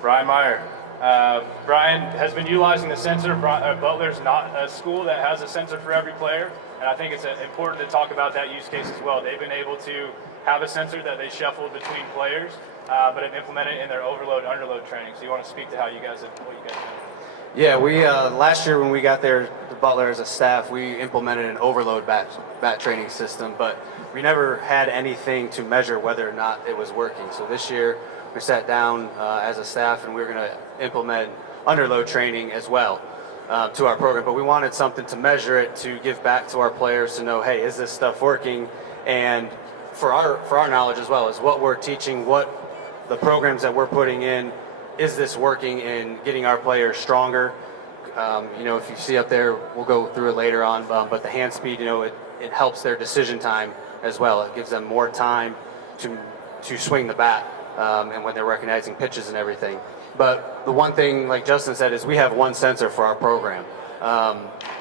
Brian Meyer. Brian has been utilizing the sensor. Butler's not a school that has a sensor for every player, and I think it's important to talk about that use case as well. They've been able to have a sensor that they shuffle between players, but have implemented it in their overload, underload training. So you want to speak to how you guys have, what you guys have done? Yeah, we last year when we got there to Butler as a staff, we implemented an overload bat training system, but we never had anything to measure whether or not it was working. So this year we sat down as a staff and we were going to implement underload training as well to our program, but we wanted something to measure it, to give back to our players to know, hey, is this stuff working? And for our knowledge as well, is what we're teaching, what the programs that we're putting in, is this working in getting our players stronger? If you see up there, we'll go through it later on, but the hand speed, it helps their decision time as well. It gives them more time to swing the bat and when they're recognizing pitches and everything. But the one thing, like Justin said, is we have one sensor for our program.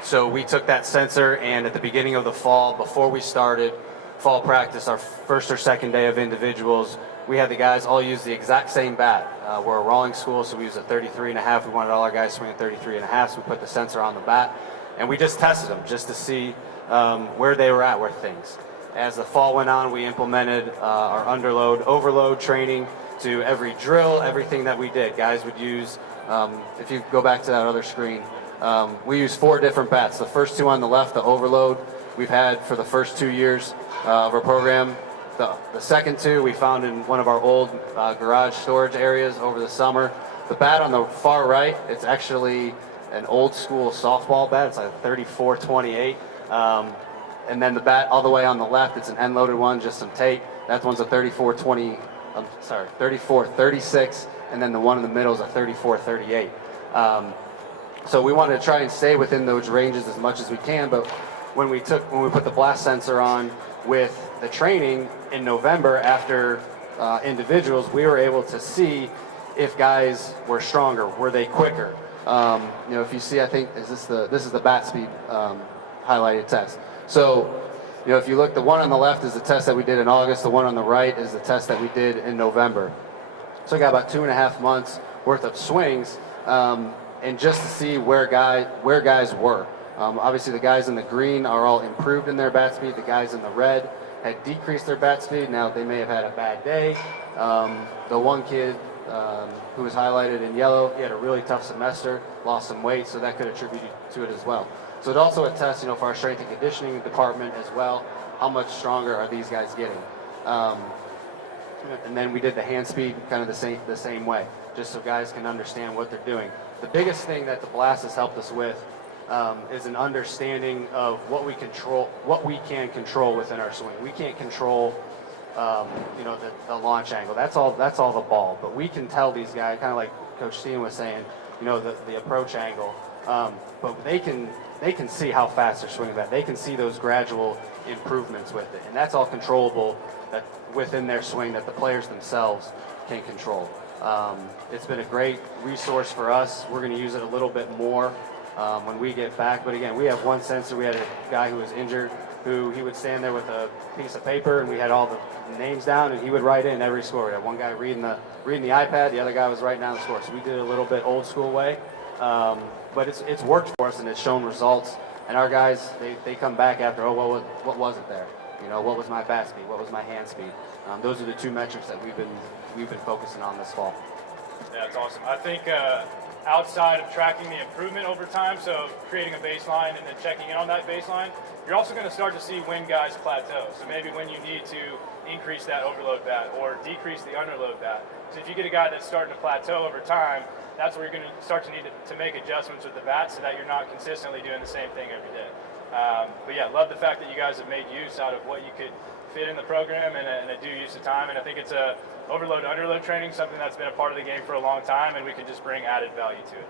So we took that sensor, and at the beginning of the fall, before we started fall practice, our first or second day of individuals, we had the guys all use the exact same bat. We're a rolling school, so we use a 33.5. We wanted all our guys swinging 33.5, so we put the sensor on the bat, and we just tested them just to see where they were at with things. As the fall went on, we implemented our underload, overload training to every drill, everything that we did. Guys would use, if you go back to that other screen, we use 4 different bats. The first 2 on the left, the overload, we've had for the first 2 years of our program. The second 2 we found in one of our old garage storage areas over the summer. The bat on the far right, it's actually an old school softball bat. It's like a 34-28. And then the bat all the way on the left, it's an end-loaded one, just some tape. That one's a 34-36, and then the one in the middle is a 34-38. So we wanted to try and stay within those ranges as much as we can, but when we put the blast sensor on with the training in November after individuals, we were able to see if guys were stronger, were they quicker. If you see, I think this is the bat speed highlighted test. So, if you look, the one on the left is the test that we did in August. The one on the right is the test that we did in November. So I got about 2.5 months worth of swings, and just to see where guys were. Obviously, the guys in the green are all improved in their bat speed. The guys in the red had decreased their bat speed. Now, they may have had a bad day. The one kid who was highlighted in yellow, he had a really tough semester, lost some weight, so that could attribute to it as well. So it also attests, for our strength and conditioning department as well, how much stronger are these guys getting. And then we did the hand speed kind of the same way, just so guys can understand what they're doing. The biggest thing that the blast has helped us with is an understanding of what we can control within our swing. We can't control, the launch angle. That's all the ball. But we can tell these guys, kind of like Coach Steen was saying, the approach angle. But they can see how fast they're swinging that. They can see those gradual improvements with it, and that's all controllable within their swing that the players themselves can control. It's been a great resource for us. We're going to use it a little bit more when we get back. But again, we have one sensor. We had a guy who was injured who he would stand there with a piece of paper, and we had all the names down, and he would write in every score. We had one guy reading the iPad, the other guy was writing down the score. So we did it a little bit old school way, but it's worked for us and it's shown results. And our guys, they come back after, what was it there? What was my bat speed? What was my hand speed? Those are the 2 metrics that we've been focusing on this fall. Yeah, that's awesome. I think outside of tracking the improvement over time, so creating a baseline and then checking in on that baseline, you're also going to start to see when guys plateau. So maybe when you need to increase that overload bat or decrease the underload bat. So if you get a guy that's starting to plateau over time, that's where you're going to start to need to make adjustments with the bat so that you're not consistently doing the same thing every day. But yeah, love the fact that you guys have made use out of what you could fit in the program and a due use of time. And I think it's a overload underload training, something that's been a part of the game for a long time, and we can just bring added value to it.